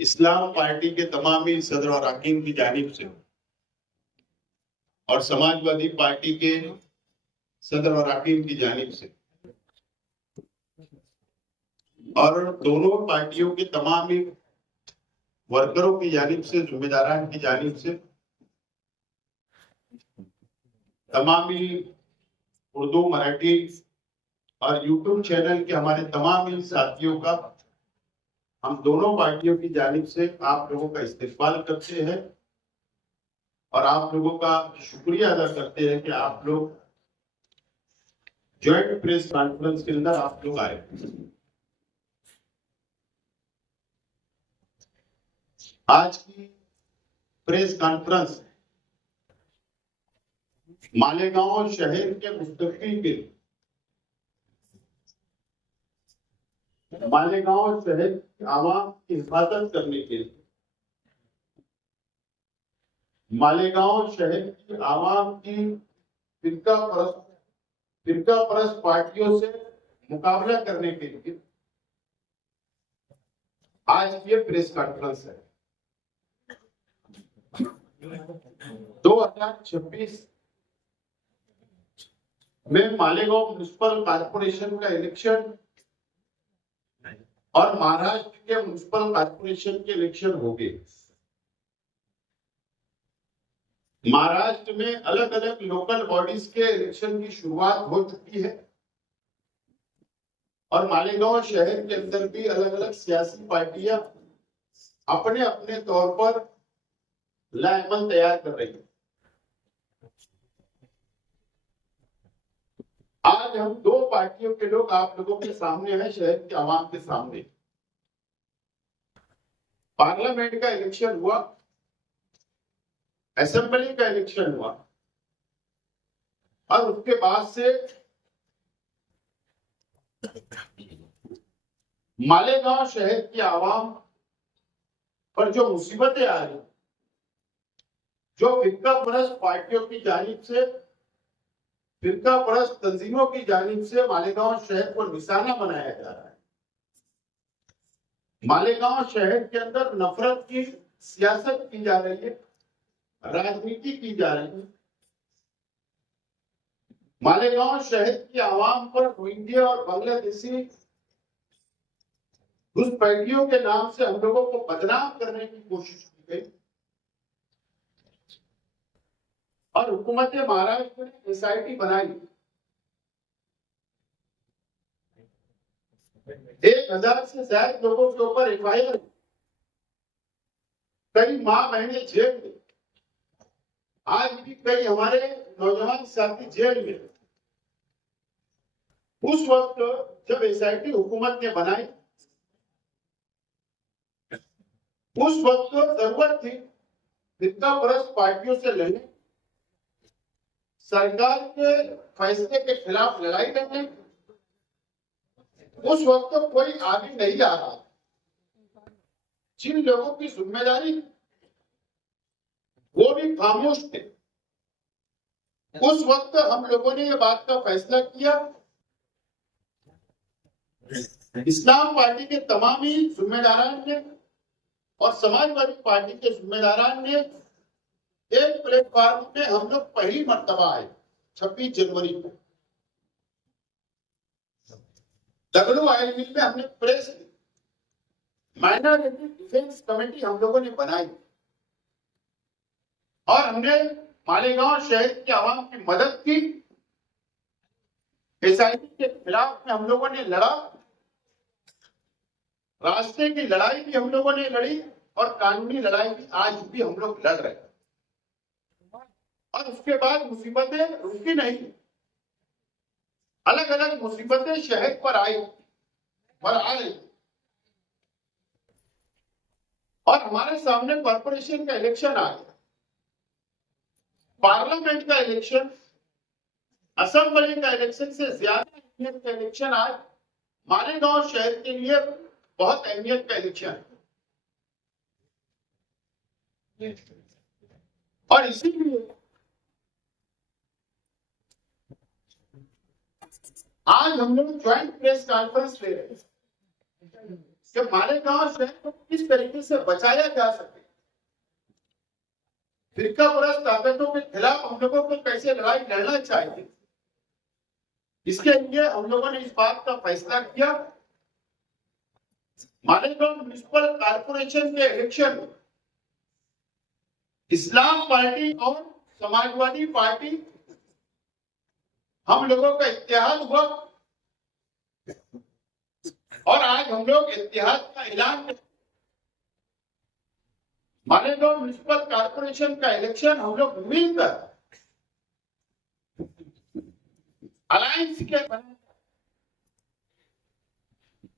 इस्लाम party के तमामी सदर और अरकान की जानिब से और समाजवादी पार्टी के सदर और अरकान की जानिब से और दोनों पार्टियों के तमामी वर्करों की जानिब से, जिम्मेदारान की जानिब से, तमामी उर्दू, मराठी और यूट्यूब चैनल के हमारे तमाम साथियों का हम दोनों पार्टियों की जानिब से आप लोगों का इस्तेकबाल करते हैं और आप लोगों का शुक्रिया अदा करते हैं कि आप लोग ज्वाइंट प्रेस कॉन्फ्रेंस के अंदर आप लोग आए। आज की प्रेस कॉन्फ्रेंस मालेगांव शहर के मुस्तकबिल के, मालेगांव शहर की आवाम की हिफाजत करने के लिए, मालेगांव शहर की आवाम की फिरका परस्त पार्टियों से मुकाबला करने के लिए आज ये प्रेस कॉन्फ्रेंस है। 2026 में मालेगांव म्युनिसिपल कॉर्पोरेशन का इलेक्शन और महाराष्ट्र के म्युनिसिपल कॉर्पोरेशन के इलेक्शन हो गए। महाराष्ट्र में अलग अलग लोकल बॉडीज के इलेक्शन की शुरुआत हो चुकी है और मालेगांव शहर के अंदर भी अलग अलग सियासी पार्टियां अपने अपने तौर पर लाएमन तैयार कर रही है। आज हम दो पार्टियों के लोग आप लोगों के सामने हैं, शहर के आवाम के सामने। पार्लियामेंट का इलेक्शन हुआ, असेंबली का इलेक्शन हुआ और उसके बाद से मालेगांव शहर की आवाम पर जो मुसीबतें आ रही, जो फिरका परस्त पार्टियों की जानिब से, फिरका परस्त तंजीमों की जानिब से मालेगांव शहर को निशाना बनाया जा रहा है। मालेगांव शहर के अंदर नफरत की सियासत की जा रही है, राजनीति की जा रही है। मालेगांव शहर की आवाम पर रोहिंग्या और बांग्लादेशी घुसपैठियों के नाम से हम लोगों को बदनाम करने की कोशिश की गई और हुकूमत महाराष्ट्र ने एसआईटी बनाई। 1000 से ज्यादा लोगों के ऊपर एफआईआर, कई माँ बहने जेल में, आज भी कई हमारे नौजवान साथी जेल में। उस वक्त जब एसआईटी हुकूमत ने बनाई, उस वक्त जरूरत थी फिरका परस्त पार्टियों से लड़ने, सरकार के फैसले के खिलाफ लड़ाई करने। उस वक्त कोई आगे नहीं आ रहा। जिन लोगों की जिम्मेदारी वो भी खामोश थे। उस वक्त हम लोगों ने ये बात का फैसला किया, इस्लाम पार्टी के तमामी जिम्मेदारान ने और समाजवादी पार्टी के जिम्मेदारान ने एक प्लेटफॉर्म पे हम लोग पहली मर्तबा आए 26 जनवरी को दगड़ू ऑयल मिल में हमने प्रेस माइनॉरिटी डिफेंस कमेटी हम लोगों ने बनाई और हमने मालेगांव शहर की आवाम की मदद की। एसआईटी के खिलाफ में हम लोगों ने लड़ा, रास्ते की लड़ाई भी हम लोगों ने लड़ी और कानूनी लड़ाई भी आज भी हम लोग लड़ रहे हैं। और उसके बाद मुसीबतें रुकी नहीं, अलग अलग मुसीबतें शहर पर आई और आ रही। और हमारे सामने कॉर्पोरेशन का इलेक्शन आ गया, पार्लियामेंट का इलेक्शन, असेंबली का इलेक्शन से ज्यादा अहमियत का इलेक्शन आज मालेगांव शहर के लिए बहुत अहमियत का इलेक्शन है। और इसीलिए आज हम लोग ज्वाइंट प्रेस कॉन्फ्रेंस ले रहे हैं। कि मालेगांव शहर को किस तरीके से बचाया जा सके, फिरका परस्त ताकतों के खिलाफ हम लोगों को कैसे लड़ाई लड़ना चाहिए, इसके लिए हम लोगों ने इस बात का फैसला किया। मालेगांव म्युनिसिपल कॉर्पोरेशन के इलेक्शन में इस्लाम पार्टी और समाजवादी पार्टी हम लोगों का इत्तेहाद हुआ और आज हम लोग इत्तेहाद का ऐलान कर मालेगांव म्युनिसिपल कॉर्पोरेशन का इलेक्शन हम लोग मिलकर अलायंस के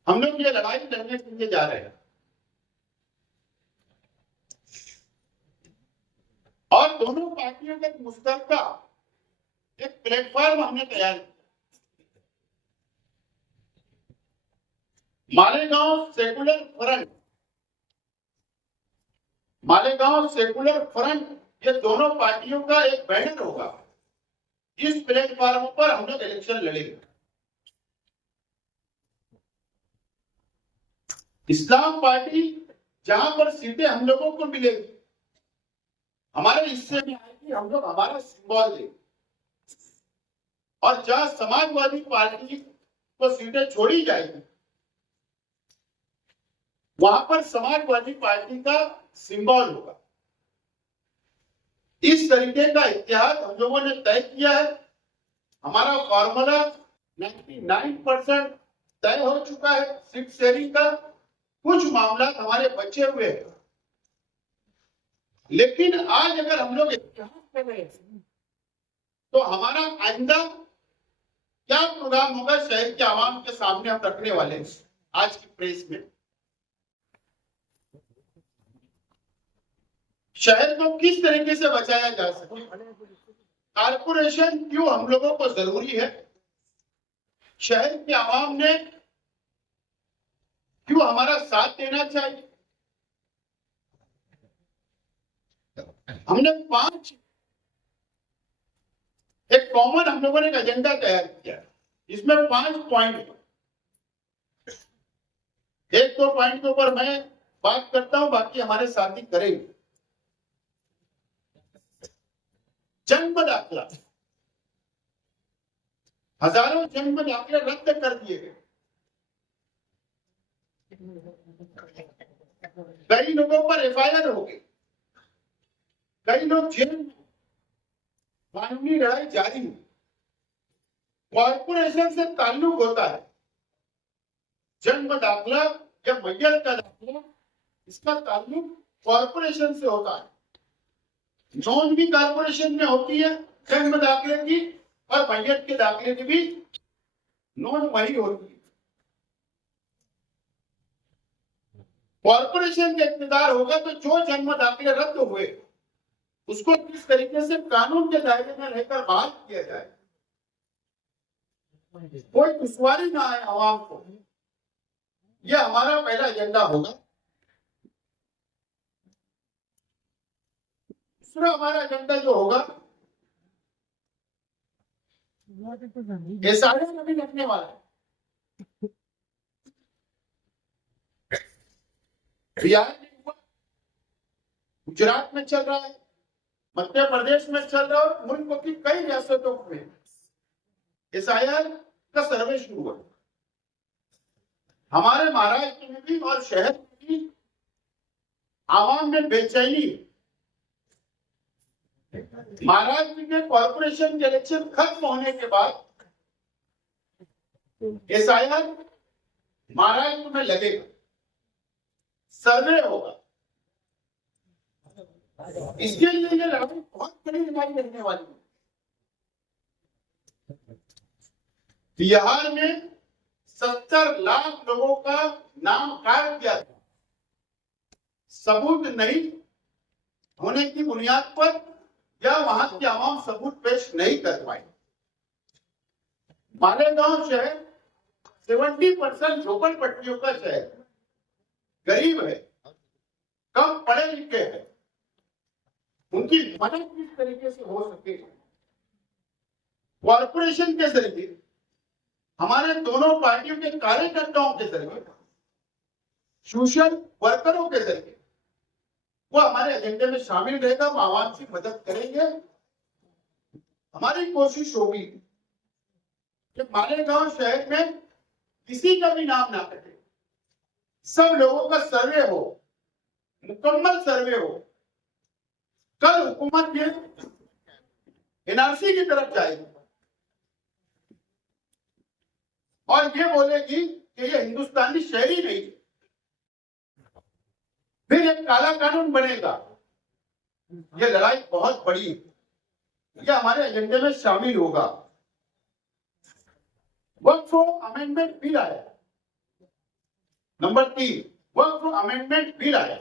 हम लोग ये लड़ाई लड़ने के लिए जा रहे हैं और दोनों पार्टियों का मुश्तरका एक प्लेटफॉर्म हमने तैयार किया। Malegaon secular front, Malegaon secular front, ये दोनों पार्टियों का एक बैनर होगा। इस प्लेटफॉर्म पर हम लोग इलेक्शन लड़ेंगे। इस्लाम पार्टी जहां पर सीटें हम लोगों को मिलेगी, हमारे हिस्से में आएगी, हम लोग हमारा सिंबल देंगे और जहां समाजवादी पार्टी को सीटें छोड़ी जाएगी वहां पर समाजवादी पार्टी का सिंबल होगा। इस तरीके का इतिहास हम लोगों ने तय किया है। हमारा फॉर्मूला 99% तय हो चुका है सीट शेयरिंग का। कुछ मामला हमारे बचे हुए हैं, लेकिन आज अगर हम लोग इतिहास कर रहे हैं तो हमारा आइंदा क्या प्रोग्राम होगा शहर के आवाम के सामने हम रखने वाले हैं। आज की प्रेस में शहर को किस तरीके से बचाया जा सके, कारपोरेशन क्यों हम लोगों को जरूरी है, शहर के आवाम ने क्यों हमारा साथ देना चाहिए। हमने एक कॉमन हम लोगों ने एक एजेंडा तैयार किया, इसमें 5 पॉइंट, एक दो पॉइंट के ऊपर मैं बात करता हूं, बाकी हमारे साथी करेंगे। जन्म दाखिला, हजारों जन्म दाखिले रद्द कर दिए गए। कई लोगों पर एफआईआर हो गई, कई लोग जेल में, कानूनी लड़ाई जारी है। कॉर्पोरेशन से ताल्लुक होता है, जन्म दाखिला या मैयत का दाखिला, इसका ताल्लुक कॉर्पोरेशन से होता है। नोंद भी कॉर्पोरेशन में होती है जन्म दाखिले की, और मैयत के दाखिले की भी नोंद वही होती है। कॉर्पोरेशन का इख्तियार होगा तो जो जन्म दाखिले रद्द हुए उसको किस तरीके से कानून के दायरे में रहकर बहाल किया जाए, कोई दुश्वारी ना आए आवाम को, यह हमारा पहला एजेंडा होगा। दूसरा हमारा एजेंडा जो होगा एसआईआर अभी लगने वाला है। बिहार में हुआ, गुजरात में चल रहा है, मध्य प्रदेश में चल रहा है, मुल्क की कई रियासतों में एसआईआर का सर्वे शुरू हुआ। हमारे महाराष्ट्र में भी और शहर में भी आवाम में बेचैनी। महाराष्ट्र के कॉर्पोरेशन के इलेक्शन खत्म होने के बाद एसआईआर महाराष्ट्र में लगेगा, सर्वे होगा। इसके लिए ये लड़ाई बहुत बड़ी लड़ाई लड़ने वाली है। बिहार में 70 लाख लोगों का नाम काट दिया था, सबूत नहीं होने की बुनियाद पर या वहां की आवाम सबूत पेश नहीं कर पाई। मालेगांव शहर 70% झोपड़पट्टियों का शहर, गरीब है, कम पढ़े लिखे हैं, उनकी मदद किस तरीके से हो सके। कॉर्पोरेशन के जरिए, हमारे दोनों पार्टियों के कार्यकर्ताओं के जरिए सोशल वर्करों के जरिए वो हमारे एजेंडे में शामिल रहेगा, वो आवाम की मदद करेंगे। हमारी कोशिश होगी कि मालेगांव शहर में किसी का भी नाम ना कटे, सब लोगों का सर्वे हो, मुकम्मल सर्वे हो। कल हुकूमत ये एनआरसी की तरफ जाएगी और ये बोलेगी कि ये हिंदुस्तानी शहरी नहीं, फिर एक काला कानून बनेगा। ये लड़ाई बहुत बड़ी है, ये हमारे एजेंडे में शामिल होगा। वक्फ अमेंडमेंट बिल आया, नंबर 3 वक्फ अमेंडमेंट बिल आया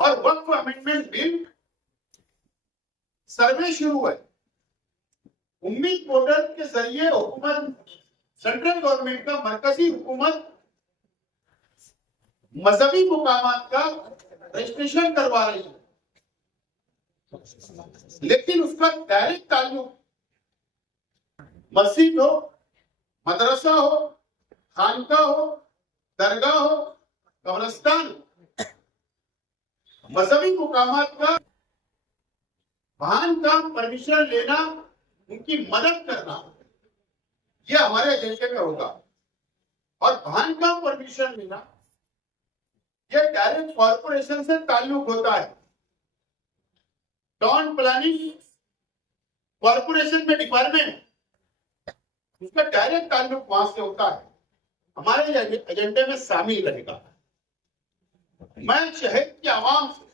और वक्फ अमेंडमेंट बिल सर्वे शुरू है। उम्मीद पोर्टल के जरिए हुकूमत, सेंट्रल गवर्नमेंट का मरकजी हुकूमत मजहबी मुकामात का रजिस्ट्रेशन करवा रही है, लेकिन उसका डायरेक्ट ताल्लुक मस्जिद हो, मदरसा हो, खानका हो, दरगाह हो, कब्रिस्तान, मजहबी मुकामात का वाहन का परमिशन लेना, उनकी मदद करना, यह हमारे एजेंडे में होगा। और वाहन का परमिशन लेना यह डायरेक्ट कॉर्पोरेशन से ताल्लुक होता है। टाउन प्लानिंग कॉर्पोरेशन में डिपार्टमेंट, उसका डायरेक्ट ताल्लुक वहां से होता है, हमारे एजेंडे में शामिल रहेगा। मैं शहर की आवाम से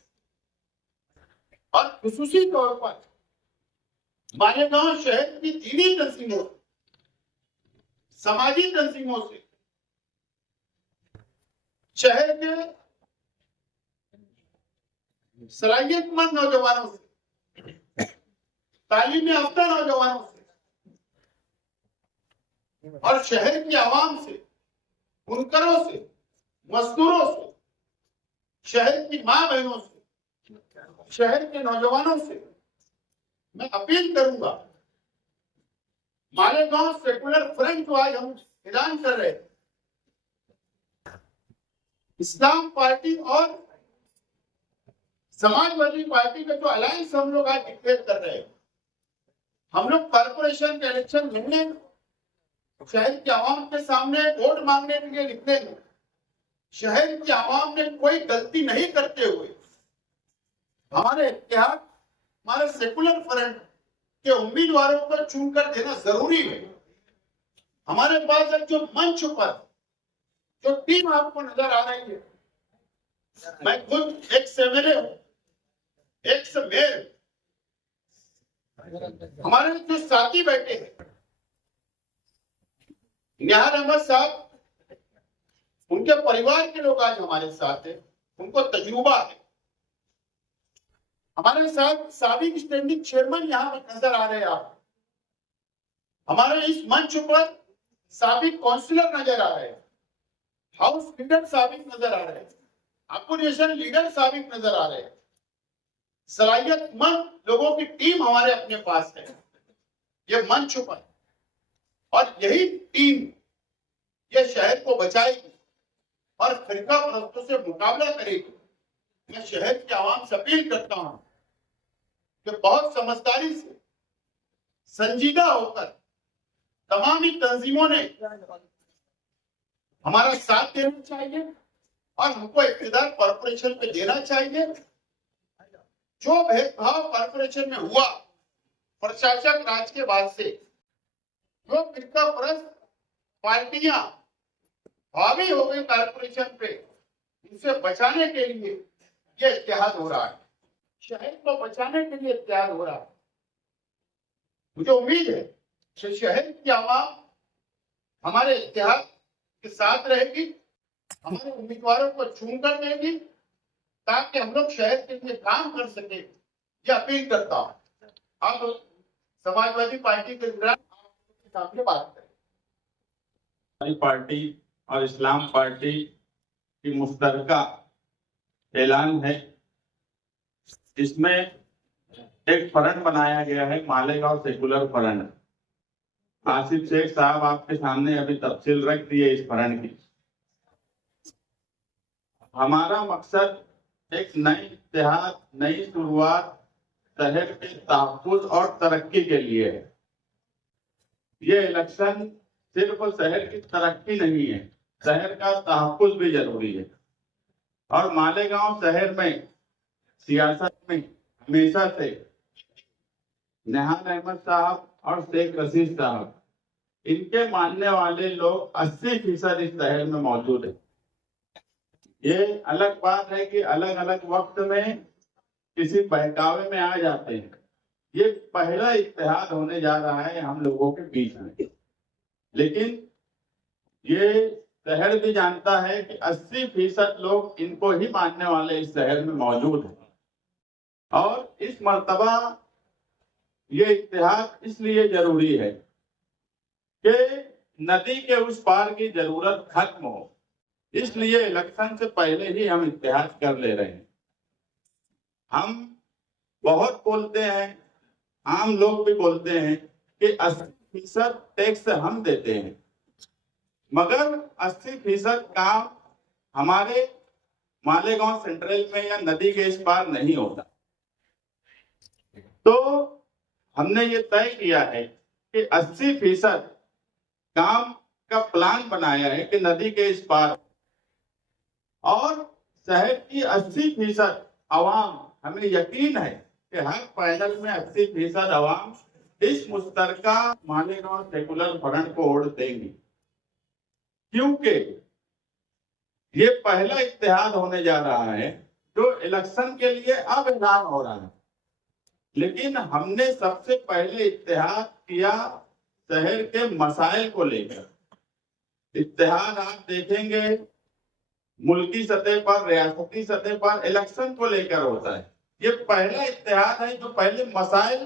और खुसूसी तौर पर मालेगांव शहर की दीनी तंजीमों, समाजी तंजीमों से, शहर के सलाहियतमंद नौजवानों से, तालीम याफ्ता नौजवानों से और शहर की आवाम से, बुनकरों से, मजदूरों से, शहर की मां बहनों से, शहर के नौजवानों से मैं अपील करूंगा। मालेगांव सेकुलर फ्रंट जो आज हम ऐलान कर रहे हैं, इस्लाम पार्टी और समाजवादी पार्टी का जो अलायंस हम लोग आज डिक्लेयर कर रहे हैं, हम लोग कॉर्पोरेशन के इलेक्शन लड़ने, शहर की आवाम के सामने वोट मांगने के लिए निकलेंगे। शहर की आवाम ने कोई गलती नहीं करते हुए हमारे इत्तेहाद, हमारे सेकुलर फ्रंट के उम्मीदवारों को चुनकर देना जरूरी है। हमारे पास एक जो मंच पर जो टीम आपको नजर आ रही है, मैं खुद एक एमएलए हूं, एक मेयर, हमारे जो साथी बैठे हैं, निहार अहमद साहब, उनके परिवार के लोग आज हमारे साथ हैं, उनको तजुर्बा है। हमारे साथ साबिक स्टैंडिंग चेयरमैन यहाँ पर नजर आ रहे हैं आप। हमारे इस मंच पर साबिक काउंसिलर नजर आ रहे हैं, हाउस लीडर साबिक नजर आ रहे हैं, अपोजिशन लीडर साबिक नजर आ रहे हैं। सलाहियतमंद लोगों की टीम हमारे अपने पास है ये मंच पर, और यही टीम ये शहर को बचाएगी और फिरका परस्तों से मुकाबला करेगी। मैं शहर की आवाम से अपील करता हूं कि बहुत समझदारी से, संजीदा होकर तमाम ही तंजीमों ने हमारा साथ देना चाहिए और हमको इख्तियार कॉर्पोरेशन पे देना चाहिए। जो भेदभाव कॉर्पोरेशन में हुआ प्रशासक राज के बाद से, जो फिरका परस्त पार्टियां हावी हो गई कॉर्पोरेशन पे, उसे बचाने के लिए ये इत्तेहाद हो रहा है, शहर को बचाने के लिए इत्तेहाद हो रहा है। मुझे उम्मीद है कि शहर की आवाम हमारे इत्तेहाद के साथ रहेगी, हमारे उम्मीदवारों को चुनकर देगी, ताकि हम लोग शहर के लिए काम कर सके। ये अपील करता हूं। आप समाजवादी पार्टी के सामने बात करें। पार्टी और इस्लाम पार्टी की मुश्तरका ऐलान है। इसमें एक फ्रंट बनाया गया है, मालेगांव सेकुलर फ्रंट। आसिफ शेख साहब आपके सामने अभी तफसील रख दी है इस फ्रंट की। हमारा मकसद एक नई इत्तेहाद, नई शुरुआत शहर के तहफ्फुज़ और तरक्की के लिए है। ये इलेक्शन सिर्फ शहर की तरक्की नहीं है, शहर का तहफ्फुज़ भी जरूरी है। और मालेगांव शहर में सियासत में हमेशा से निहाल अहमद साहब और शेख रशीद साहब, इनके मानने वाले लोग 80% इस शहर में मौजूद है। ये अलग बात है कि अलग अलग वक्त में किसी बहकावे में आ जाते हैं। ये पहला इत्तेहाद होने जा रहा है हम लोगों के बीच में, लेकिन ये शहर भी जानता है कि 80% लोग इनको ही मानने वाले इस शहर में मौजूद हैं। और इस मर्तबा ये इत्तेहाद इसलिए जरूरी है कि नदी के उस पार की जरूरत खत्म हो, इसलिए इलेक्शन से पहले ही हम इत्तेहाद कर ले रहे हैं। हम बहुत बोलते हैं, आम लोग भी बोलते हैं कि 80% टैक्स हम देते हैं, मगर 80% काम हमारे मालेगांव सेंट्रल में या नदी के इस पार नहीं होता। तो हमने ये तय किया है कि 80% काम का प्लान बनाया है कि नदी के इस पार, और शहर की 80% आवाम, हमें यकीन है कि हर पैनल में 80% आवाम इस मुश्तरका मालेगांव सेकुलर फ्रंट को वोट देंगी, क्योंकि ये पहला इत्तेहाद होने जा रहा है जो इलेक्शन के लिए अब ऐलान हो रहा है। लेकिन हमने सबसे पहले इत्तेहाद किया शहर के मसाइल को लेकर। इत्तेहाद आप देखेंगे मुल्की सतह पर, रियासती सतह पर इलेक्शन को लेकर होता है। ये पहला इत्तेहाद है जो पहले मसाइल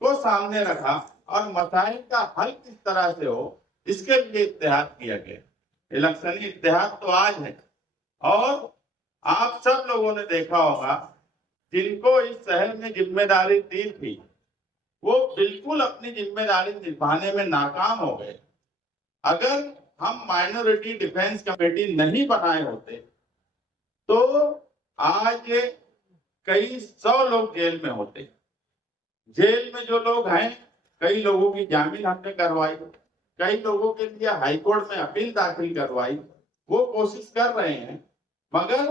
को सामने रखा और मसाइल का हल किस तरह से हो, इसके लिए इत्तेहाद किया गया। इलेक्शनी इत्तेहाद तो आज है, और आप सब लोगों ने देखा होगा जिनको इस शहर में जिम्मेदारी दी थी वो बिल्कुल अपनी जिम्मेदारी निभाने में नाकाम हो गए। अगर हम माइनॉरिटी डिफेंस कमेटी नहीं बनाए होते तो आज कई 100 लोग जेल में होते। जेल में जो लोग हैं, कई लोगों की जामीन हमने करवाई, कई लोगों के लिए हाईकोर्ट में अपील दाखिल करवाई, वो कोशिश कर रहे हैं। मगर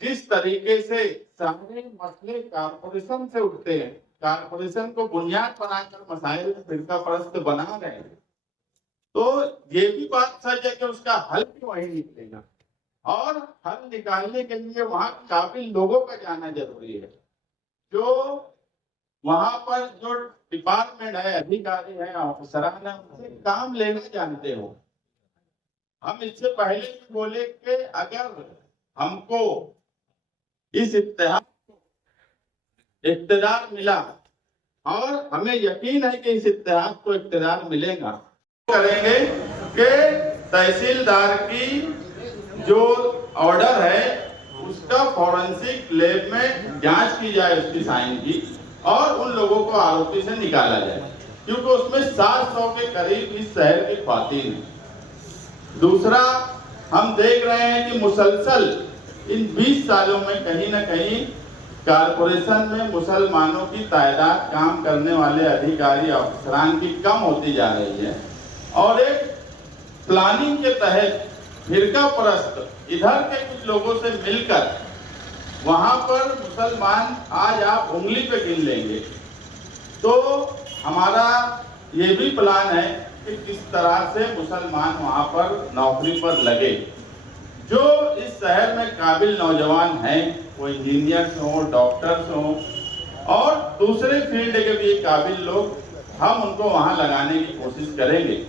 जिस तरीके से सारे मसले कारपोरेशन से उठते हैं, कारपोरेशन को बुनियाद बनाकर मसाइल फिरका परस्त बना रहे हैं, तो ये भी बात सच है कि उसका हल भी वही निकलेगा। और हल निकालने के लिए वहां काबिल लोगों का जाना जरूरी है, जो वहां पर जो डिपार्टमेंट है, अधिकारी है, अफसरान है, उनसे काम लेना जानते हो। हम इससे पहले भी बोले कि अगर हमको इस इत्तेहाद मिला, और हमें यकीन है कि इस इत्तेहाद को इत्तेहाद मिलेगा, करेंगे कि तहसीलदार की जो ऑर्डर है उसका फॉरेंसिक लैब में जांच की जाए, उसकी साइन की, और उन लोगों को आरोपी से निकाला जाए, क्योंकि उसमें 700 के करीब इस शहर की ख्वातीन है। दूसरा, हम देख रहे हैं कि मुसलसल इन 20 सालों में कहीं ना कहीं कारपोरेशन में मुसलमानों की तादाद, काम करने वाले अधिकारी अफसरान की कम होती जा रही है, और एक प्लानिंग के तहत फिरका परस्त इधर के कुछ लोगों से मिलकर वहां पर मुसलमान आज आप उंगली पे गिन लेंगे। तो हमारा ये भी प्लान है कि किस तरह से मुसलमान वहां पर नौकरी पर लगे। जो इस शहर में काबिल नौजवान हैं, वो इंजीनियर्स हों, डॉक्टर्स हों, और दूसरे फील्ड के भी काबिल लोग, हम उनको वहां लगाने की कोशिश करेंगे।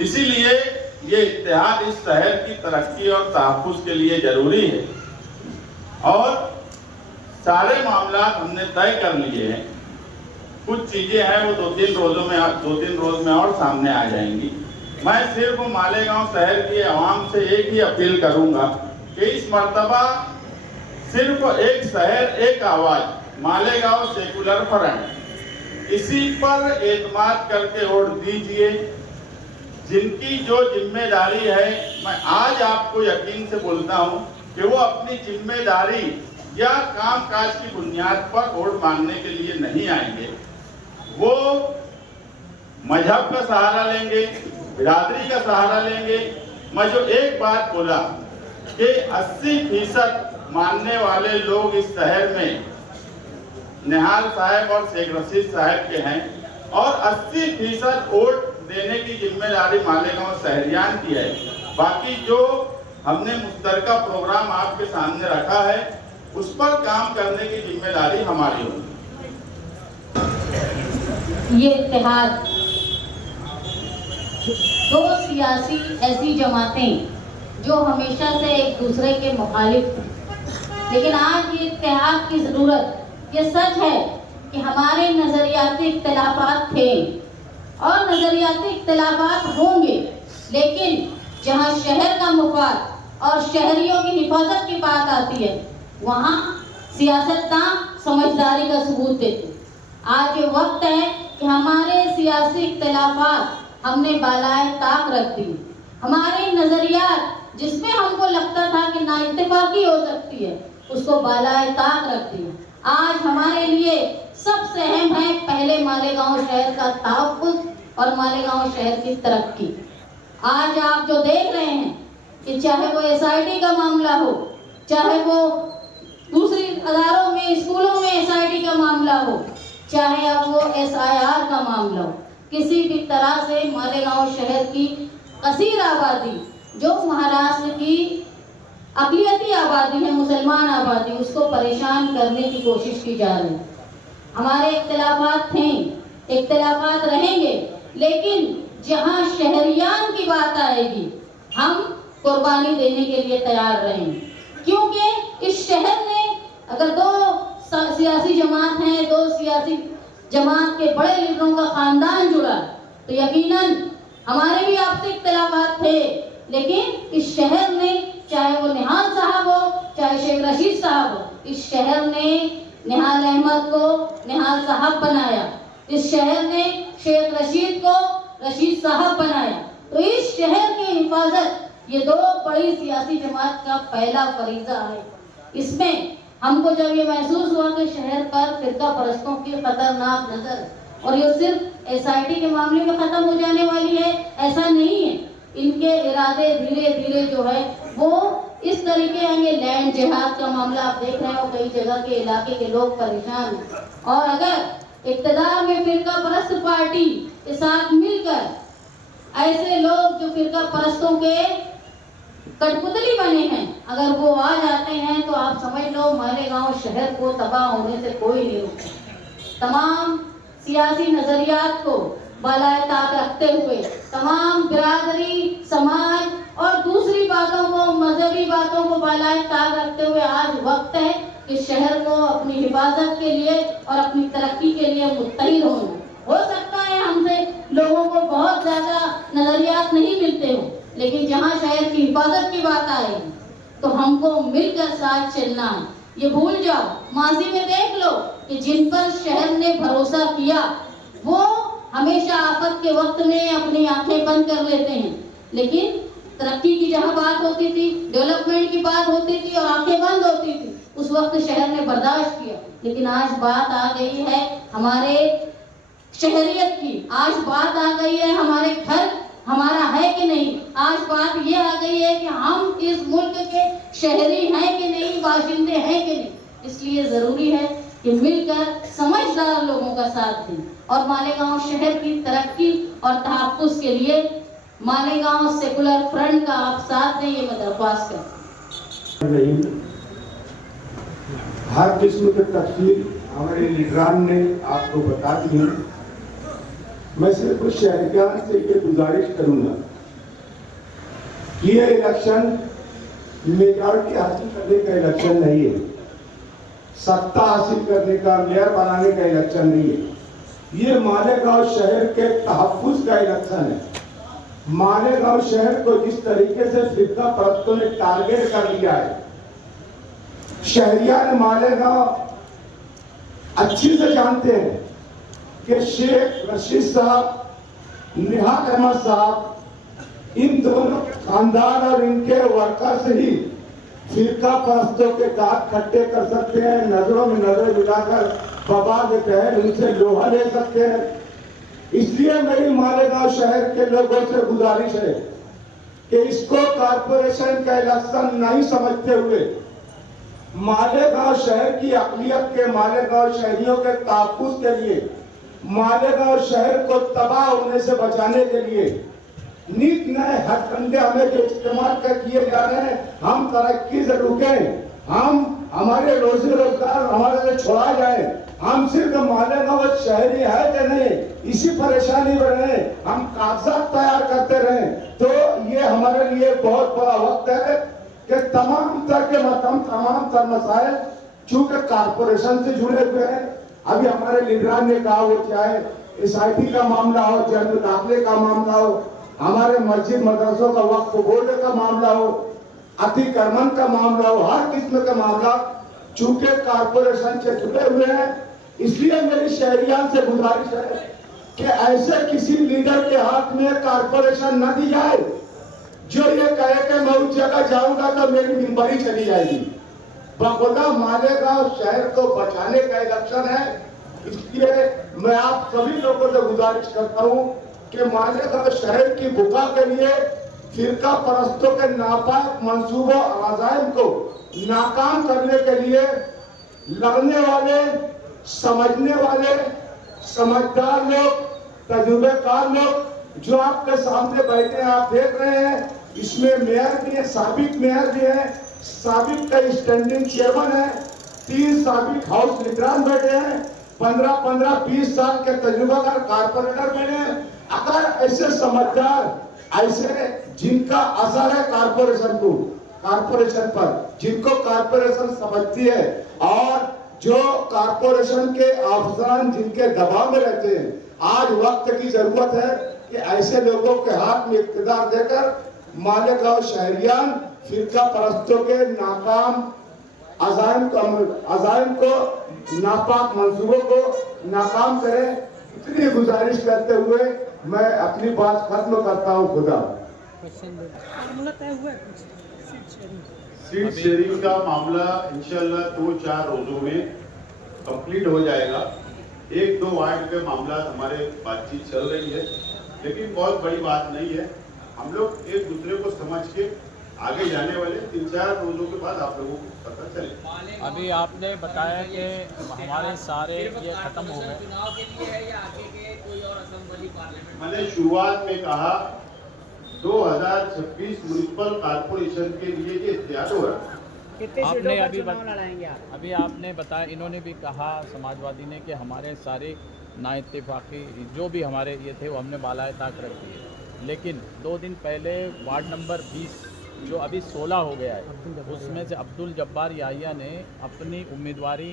इसीलिए ये इत्तेहाद इस शहर की तरक्की और तहफ्फुज़ के लिए जरूरी है, और सारे मामला हमने तय कर लिए हैं। कुछ चीजें हैं वो 2-3 रोज में और सामने आ जाएंगी। मैं सिर्फ मालेगांव शहर की आवाम से एक ही अपील करूंगा कि इस मर्तबा सिर्फ एक शहर एक आवाज, मालेगांव सेकुलर फ्रंट, इसी पर एतमाद करके वोट दीजिए। जिनकी जो जिम्मेदारी है, मैं आज आपको यकीन से बोलता हूं कि वो अपनी जिम्मेदारी या कामकाज की बुनियाद पर वोट मांगने के लिए नहीं आएंगे। वो मजहब का सहारा लेंगे, बिरादरी का सहारा लेंगे। मैं जो एक बात बोला कि 80% मानने वाले लोग इस शहर में निहाल साहब और शेख रशीद साहब के हैं और 80% वोट देने की जिम्मेदारी मालेगांव शहरियान की है। बाकी जो हमने मुश्तरका प्रोग्राम आपके सामने रखा है उस पर काम करने की जिम्मेदारी हमारी होगी। ये इत्तेहाद दो सियासी ऐसी जमातें जो हमेशा से एक दूसरे के मुखालिफ थे, लेकिन आज ये इत्तेहाद की जरूरत, ये सच है कि हमारे नजरियाती इख्तिलाफात थे और नजरियाती इख्तिलाफात होंगे, लेकिन जहां शहर का मुफाद और शहरियों की हिफाजत की बात आती है वहां सियासतदान समझदारी का सबूत देते। आज ये वक्त है कि हमारे सियासी इख्तिलाफात हमने बालाए ताक रख दी। हमारे नजरियात जिसमें हमको लगता था कि नाइत्तेफाकी हो सकती है उसको बालाए ताक रख दिया। आज हमारे लिए सबसे अहम है पहले मालेगांव शहर का तहफ्फुज़ और मालेगांव शहर की तरक्की। आज आप जो देख रहे हैं कि चाहे वो SIT का मामला हो, चाहे वो दूसरी अदारों में स्कूलों में SIT का मामला हो, चाहे अब वो SIR का मामला हो, किसी भी तरह से मालेगांव शहर की कसीर आबादी जो महाराष्ट्र की अक़लियती आबादी है, मुसलमान आबादी, उसको परेशान करने की कोशिश की जा रही है। हमारे इख्तिलाफात थे, इख्तिलाफात रहेंगे, लेकिन जहां शहरियान की बात आएगी हम कुर्बानी देने के लिए तैयार रहेंगे, क्योंकि इस शहर में अगर दो सियासी जमात हैं, दो सियासी जमात के बड़े लीडरों का खानदान जुड़ा तो यकीनन हमारे भी आपसे इख्तिलाफात थे, लेकिन इस शहर में चाहे वो निहाल साहब हो चाहे शेख रशीद साहब हो, इस शहर ने निहाल अहमद को निहाल साहब बनाया, इस शहर ने शेख रशीद को रशीद साहब बनाया। तो इस शहर की हिफाजत ये दो बड़ी सियासी जमात का पहला फरीजा है। इसमें हमको जब ये महसूस हुआ कि शहर पर फिरका परस्तों की खतरनाक नजर, और ये सिर्फ SIT के मामले में खत्म हो जाने वाली है ऐसा नहीं है, इनके इरादे धीरे धीरे जो है वो इस तरीके आएंगे। लैंड जिहाद का मामला आप देख रहे हो, कई जगह के इलाके के लोग परेशान हैं, और अगर इक़्तिदार में फिरका परस्त पार्टी के साथ मिलकर ऐसे लोग जो फिरका परस्तों के कठपुतली बने हैं अगर वो आ जाते हैं तो आप समझ लो मालेगांव शहर को तबाह होने से कोई नहीं रोकता। तमाम सियासी नजरियात को बालाए ताक रखते हुए, तमाम बिरादरी, समाज और दूसरी बातों को, मजहबी बातों को बालाए ताक रखते हुए आज वक्त है कि शहर को अपनी हिफाजत के लिए और अपनी तरक्की के लिए मुत्तहिद होना। हो सकता है हमसे लोगों को बहुत ज्यादा नजरियात नहीं मिलते हो, लेकिन जहां शहर की हिफाजत की बात आएगी तो हमको मिलकर साथ चलना है। ये भूल जाओ, माजी में देख लो कि जिन पर शहर ने भरोसा किया वो हमेशा आफत के वक्त में अपनी आंखें बंद कर लेते हैं, लेकिन तरक्की की जहां बात होती थी, डेवलपमेंट की बात होती थी और आंखें बंद होती थी, उस वक्त शहर ने बर्दाश्त किया। लेकिन आज बात आ गई है हमारे शहरियत की, आज बात आ गई है हमारे घर हमारा है कि नहीं, आज बात ये आ गई है कि हम इस मुल्क के शहरी हैं कि नहीं, बाशिंदे हैं कि नहीं। इसलिए जरूरी है कि मिलकर समझदार लोगों का साथ दें और मालेगांव शहर की तरक्की और तहफ्फुज़ के लिए मालेगांव सेकुलर फ्रंट का आप साथ दें, ये मैं दरख्वास्त करती हूं। हर किस्म की तफसील हमारे लीडरान ने आपको बता दी है। मैं सिर्फ कुछ शहरियान से ये गुजारिश करूंगा कि ये इलेक्शन मेजॉरिटी हासिल करने का इलेक्शन नहीं है, सत्ता हासिल करने का, मेयर बनाने का इलेक्शन नहीं है। ये मालेगांव शहर के तहफ्फुज़ का इलेक्शन है। मालेगांव शहर को जिस तरीके से फिरका परस्तों ने टारगेट कर लिया है, शहरियान मालेगांव अच्छी से जानते हैं कि शेख रशीद साहब, निहाल अहमद साहब इन दोनों खानदान और इनके वर्कर्स ही फिरका परस्तों के दांत खट्टे कर सकते हैं, नजरों में नजर मिलाकर बबा के तहत उनसे लोहा ले सकते हैं। इसलिए मेरी मालेगांव शहर के लोगों से गुजारिश है कि इसको कारपोरेशन का इलेक्शन नहीं समझते हुए मालेगांव शहर की अक़लियत के, मालेगांव शहरियों के तहफ़्फ़ुज़ के लिए, मालेगांव शहर को तबाह होने से बचाने के लिए नित नए हथकंडे हमें जो इस्तेमाल कर किए जा रहे हैं, हम तरक्की से रुके, हम हमारे रोजी रोजगार हमारे लिए छोड़ा जाए, हम सिर्फ मालेगांव शहरी है कि नहीं इसी परेशानी में रहे, हम कागजात तैयार करते रहे, तो ये हमारे लिए बहुत बड़ा वक्त है कि तमाम तर मसाइल चूंकि कारपोरेशन से जुड़े हुए हैं। अभी हमारे लीडरान ने कहा, वो चाहे SIT का मामला हो, जन्म दाखिले का मामला हो, हमारे मस्जिद मदरसों का वक्फ बोर्ड का मामला हो, अतिक्रमण का मामला हो, हर किस्म का मामला चूंकि कारपोरेशन से जुड़े हुए हैं, इसलिए मेरी शहरियान से गुजारिश है कि ऐसे किसी लीडर के हाथ में कारपोरेशन न दी जाए जो ये कहे कि मैं उस जगह जाऊंगा तो मेरी मिंबरी चली जाएगी। बखुदा मालेगांव शहर को बचाने का इलेक्शन है, इसलिए मैं आप सभी लोगों से गुजारिश करता हूं कि मालेगांव शहर की बुका के लिए फिरका परस्तों के नापाक मंसूबों अज़ाइम को नाकाम करने के लिए लड़ने वाले, समझने वाले, समझदार लोग, तजुर्बेकार लोग जो आपके सामने बैठे हैं, आप देख रहे हैं, इसमें मेयर भी है, साबिक मेयर भी है, साबिक का स्टैंडिंग चेयरमैन है, 3 साबिक हाउस लीडरान बैठे हैं, 15-20 साल के तजुर्बेकार कारपोरेटर बैठे हैं। अगर ऐसे समझदार, ऐसे जिनका असर है कारपोरेशन पर, जिनको कारपोरेशन समझती है और जो कारपोरेशन के अफसरान जिनके दबाव में रहते हैं, आज वक्त की जरूरत है कि ऐसे लोगों के हाथ में इख्तियार देकर मालेगांव शहरियान फिरका परस्तों के नाकाम अज़ाइम को, नापाक मंसूबों को नाकाम करें। इतनी गुजारिश करते हुए मैं अपनी बात खत्म करता हूँ। खुदा। सीट शेयरिंग का मामला इंशाल्लाह 2-4 रोजों में कंप्लीट हो जाएगा। 1-2 वार्ड के मामला हमारे बातचीत चल रही है, लेकिन बहुत बड़ी बात नहीं है। हम लोग एक दूसरे को समझ के आगे जाने वाले 3-4 रोजों के बाद आप लोगों को पता चलेगा। अभी आपने बताया कि हमारे सारे ये खत्म हो गए, मैंने शुरुआत में कहा 2026 म्युनिसिपल कारपोरेशन के लिए ये इख्तियार हो रहा है। अभी आपने बताया, इन्होंने भी कहा समाजवादी ने कि हमारे सारे नाइत्तेफाकी जो भी हमारे ये थे वो हमने बालाए ताक रख दिए, लेकिन 2 दिन पहले वार्ड नंबर 20 जो अभी 16 हो गया है, उसमें से अब्दुल जब्बार याहिया ने अपनी उम्मीदवारी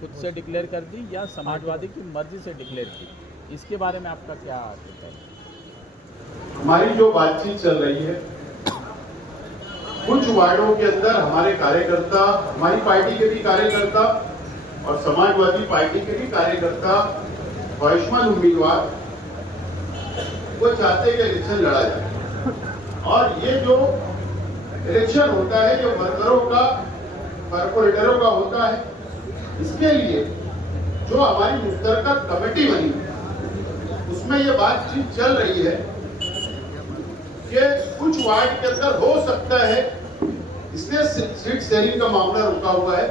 खुद से डिक्लेयर कर दी या समाजवादी की मर्जी से डिक्लेयर की, इसके बारे में आपका क्या कहना है? हमारी जो बातचीत चल रही है, कुछ वार्डों के अंदर हमारे कार्यकर्ता, हमारी पार्टी के भी कार्यकर्ता और समाजवादी पार्टी के भी कार्यकर्ता, ख्वाहिशमंद उम्मीदवार वो चाहते हैं कि इलेक्शन लड़ा जाए। और ये जो इलेक्शन होता है, जो वर्करों का, कॉर्पोरेटरों का होता है, इसके लिए जो हमारी मुश्तरका कमेटी बनी उसमें ये बातचीत चल रही है कि कुछ वार्ड के अंदर हो सकता है, इसलिए सीट शेयरिंग का मामला रुका हुआ है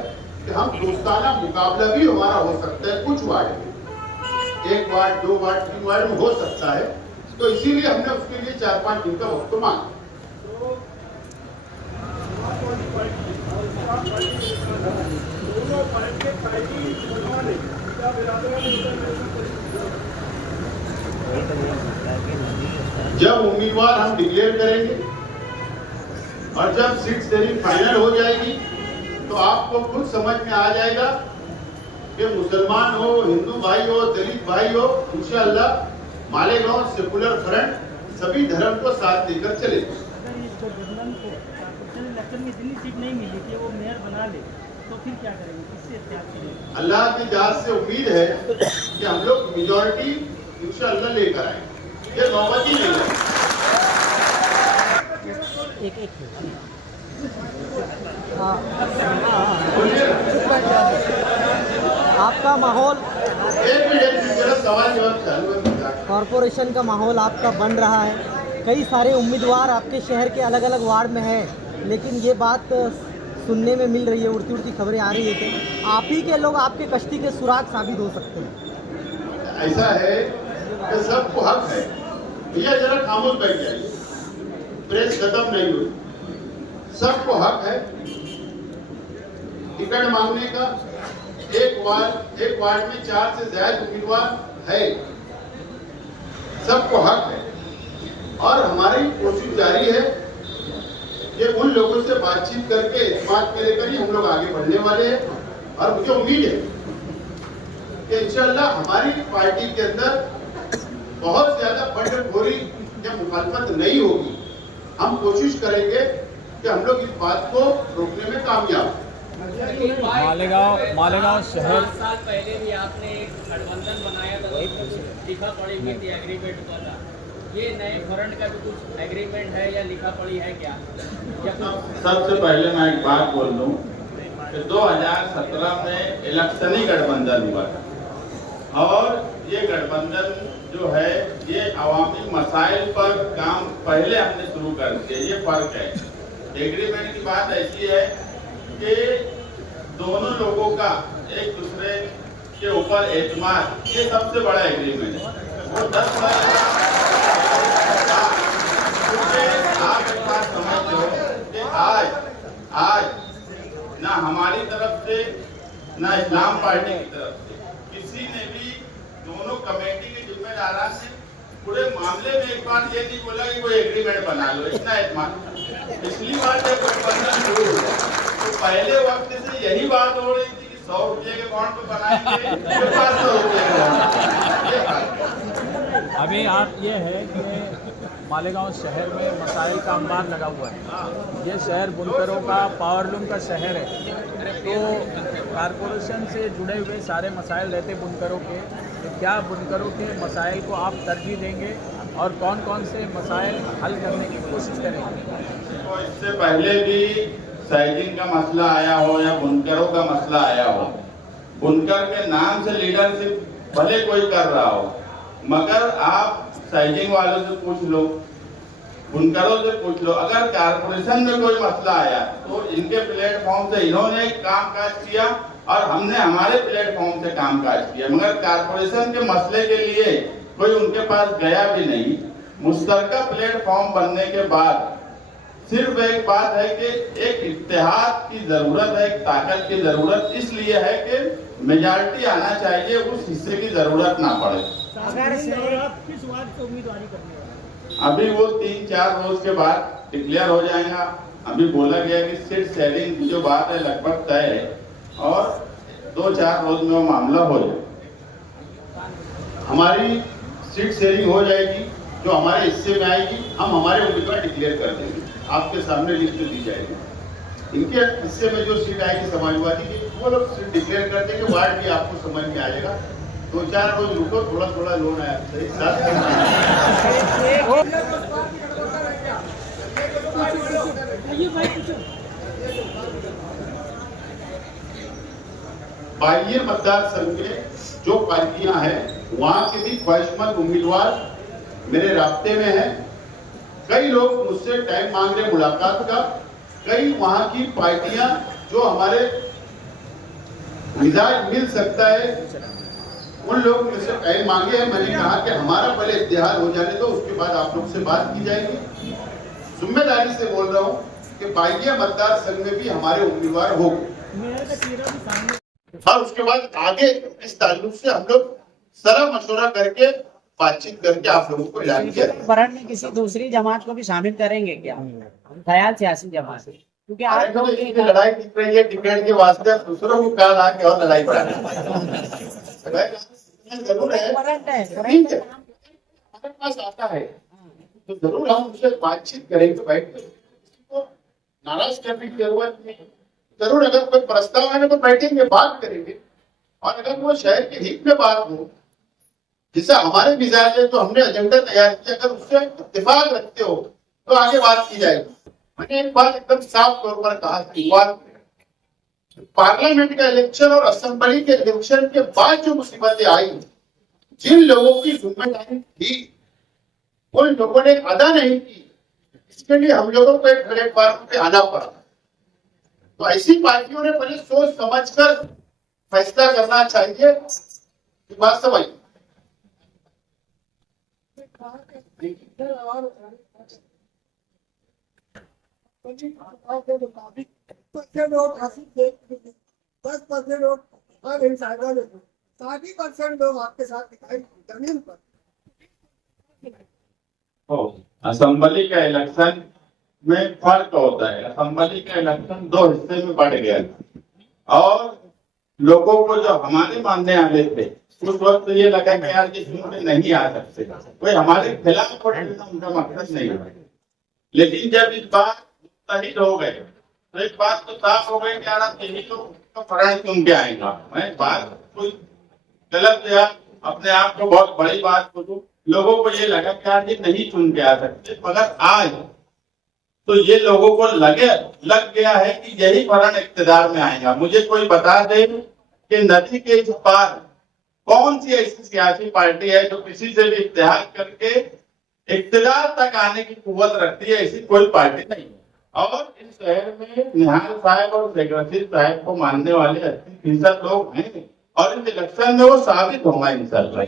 कि हम दोस्ताना मुकाबला भी हमारा हो सकता है कुछ वार्ड में, 1 वार्ड, 2 वार्ड, 3 वार्ड में हो सकता है। तो इसीलिए हमने उसके लिए 4-5 दिन का वक्त मांगा। जब उम्मीदवार हम डिक्लेयर करेंगे और जब सीट शेयरिंग फाइनल हो जाएगी तो आपको खुद समझ में आ जाएगा कि मुसलमान हो, हिंदू भाई हो, दलित भाई हो, इंशाअल्लाह मालेगांव सेकुलर फ्रंट सभी धर्म को साथ देकर चलेगा। सीट नहीं मिली थी, वो मेयर बना ले तो फिर क्या करेंगे? किससे इत्तेहाद करेंगे? अल्लाह की जात से उम्मीद है कि हम लोग मेजॉरिटी इंशाअल्लाह लेकर आएंगे। ये नौबत ही नहीं है। एक एक आपका माहौल एक मिनट जरा सवाल जवाब चालू है। कॉरपोरेशन का माहौल आपका बन रहा है, कई सारे उम्मीदवार आपके शहर के अलग अलग वार्ड में हैं, लेकिन ये बात सुनने में मिल रही है, उड़ती उड़ती खबरें आ रही है कि आप ही के लोग आपके कश्ती के सुराग साबित हो सकते हैं। ऐसा है कि सबको हक है। भैया जरा खामोश बैठ जाइए, प्रेस खत्म नहीं हुई। सबको हक है टिकट मांगने का। एक वार्ड में 4 से ज्यादा उम्मीदवार है, सबको हक है। और हमारी कोशिश जारी है कि उन लोगों से बातचीत करके इस बात को लेकर ही हम लोग आगे बढ़ने वाले हैं। और मुझे उम्मीद है कि इंशाअल्लाह हमारी पार्टी के अंदर बहुत ज्यादा बंडखोरी या मुखालफत नहीं होगी। हम कोशिश करेंगे कि हम लोग इस बात को रोकने में कामयाब हों। मालेगांव शहर 5 साल पहले भी आपने एक गठबंधन बनाया था, लिखा पढ़ी भी थी, एग्रीमेंट हुआ था। ये नए फ्रंट का भी कुछ एग्रीमेंट है या लिखा पढ़ी है क्या? सबसे पहले मैं एक बात बोल दूं कि 2017 में इलेक्शनी गठबंधन हुआ था और ये गठबंधन जो है ये अवामी मसाइल पर काम पहले हमने शुरू कर दिया। ये फर्क है। एग्रीमेंट की बात ऐसी है कि दोनों लोगों का एक दूसरे के ऊपर एतमाद, ये सबसे बड़ा एग्रीमेंट है। वो 10 साल आप एक बात समझ लो कि आज ना हमारी तरफ से ना इस्लाम पार्टी की तरफ से किसी ने भी दोनों कमेटी के जिम्मेदारान ने पूरे मामले में एक बार ये नहीं बोला कि कोई एग्रीमेंट बना लो। इतना एतमाद पिछली बार जब गठबंधन शुरू हुआ तो पहले वक्त से यही बात हो रही थी कि 100 रुपये के बॉन्ड पे बनाएंगे, 500 रुपये के बॉन्ड। अभी आप ये है कि मालेगांव शहर में मसाइल का अंबार लगा हुआ है। ये शहर बुनकरों का, पावरलूम का शहर है, तो कारपोरेशन से जुड़े हुए सारे मसाइल रहते बुनकरों के। तो क्या बुनकरों के मसाइल को आप तरजीह देंगे और कौन कौन से मसाइल हल करने की कोशिश करेंगे? तो इससे पहले भी साइजिंग का मसला आया हो या बुनकरों का मसला आया हो, बुनकर के नाम से लीडरशिप भले कोई कर रहा हो, मगर आप साइजिंग वालों से पूछ लो, बुनकरों से पूछ लो। अगर कारपोरेशन में कोई मसला आया तो इनके प्लेटफॉर्म से इन्होंने कामकाज किया और हमने हमारे प्लेटफॉर्म से कामकाज किया, मगर कारपोरेशन के मसले के लिए कोई उनके पास गया भी नहीं। मुश्तरका प्लेटफॉर्म बनने के बाद सिर्फ एक बात है कि एक इत्तेहाद की जरूरत है, एक ताकत की जरूरत इसलिए है कि मेजॉरिटी आना चाहिए, उस हिस्से की जरूरत ना पड़े। किस वार्ड से उम्मीदवारी करने वाले? अभी वो 3-4 रोज के बाद डिक्लेयर हो जाएगा। अभी बोला गया कि सीट शेयरिंग की जो बात है लगभग तय है और 2-4 रोज में वो मामला हो जाएगा। हमारी सीट शेयरिंग हो जाएगी, जो हमारे हिस्से में आएगी हम हमारे उम्मीदवार डिक्लेयर कर देंगे, आपके सामने लिस्ट दी जाएगी। इनके हिस्से में जो सीट आएगी समाजवादी की, वो लोग सीट डिक्लेयर कर देंगे। वार्ड भी आपको समझ में आ जाएगा। 2-4 रोज रुको, थोड़ा थोड़ा लोन आया सही साथ बाह्य मतदार संघ के जो पार्टियां हैं वहां के भी ख्वाहिशमंद उम्मीदवार मेरे राब्ते में हैं। कई लोग मुझसे टाइम मांग रहे मुलाकात का। कई वहां की पार्टियां जो हमारे मिजाज मिल सकता है, उन लोग मुझसे टाइम मांगे हैं। मैंने कहा कि हमारा पहले इत्तेहाद हो जाने दो, उसके बाद आप लोग से बात की जाएगी। जिम्मेदारी से बोल रहा हूँ कि बाह्य मतदार संघ में भी हमारे उम्मीदवार हो और उसके बाद आगे इस ताल्लुक से हम लोग सलाह मशवरा करके बातचीत करके आप लोगों को ऐलान किया। भरण में किसी दूसरी जमात को भी शामिल करेंगे क्या? ख्याल सियासी जमात से, क्योंकि आप लोग की लड़ाई दिख रही है टिकट के वास्ते, दूसरों को क्या ला के और लड़ाई बढ़ाना जरूर है। ठीक है, हमारे पास आता है तो जरूर हम उससे बातचीत करेंगे, बैठ कर तो नाराज करने की जरूरत नहीं। जरूर अगर कोई प्रस्ताव है तो बैठेंगे, बात करेंगे। और अगर वो शहर के हित में बात हो जिससे हमारे मिजाज है, तो हमने एजेंडा तैयार किया, अगर उससे इत्तेफाक रखते हो तो आगे बात की जाएगी। मैंने एक बात एकदम साफ तौर पर कहा शुरुआत में, पार्लियामेंट का इलेक्शन और असेंबली के इलेक्शन के बाद जो मुसीबतें आई, जिन लोगों की जिम्मेदारी थी उन लोगों ने अदा नहीं की, इसके लिए हम लोगों को एक प्लेटफॉर्म पे आना पड़ा। तो ऐसी पार्टियों ने पहले सोच समझकर फैसला करना चाहिए। बात समझ लोग 10% लोग इनसाइडर 60% लोग आपके साथ दिखाई जमीन पर। असेंबली का इलेक्शन में फर्क होता है। असेंबली का इलेक्शन 2 हिस्से में बढ़ गया और लोगों को जो हमारे मानने वाले थे उस वक्त ये लगा कि यार ये चुनाव में नहीं आ सकते, कोई हमारे खिलाफ उनका मकसद नहीं है। लेकिन जब इस बार मुत्तहिद हो गए तो एक बात तो साफ हो गई कि यार यही तो फरण चुन के आएगा। मैं बात कोई गलत या अपने आप को बहुत बड़ी बात बोलूं, लोगों को ये लगा कि यार ये नहीं चुन के आ सकते, मगर आज तो ये लोगों को लग गया है कि यही फरण इख्तियार में आएगा। मुझे कोई बता दे कि नदी के इस पार कौन सी ऐसी सियासी पार्टी है जो किसी से भी इत्तेहाद करके इख्तियार तक आने की कुव्वत रखती है? ऐसी कोई पार्टी नहीं है। और इस शहर में निहाल साहब और शेख रशीद साहब को मानने वाले 80% लोग हैं और इस इलेक्शन में वो साबित होगा इंशाअल्लाह।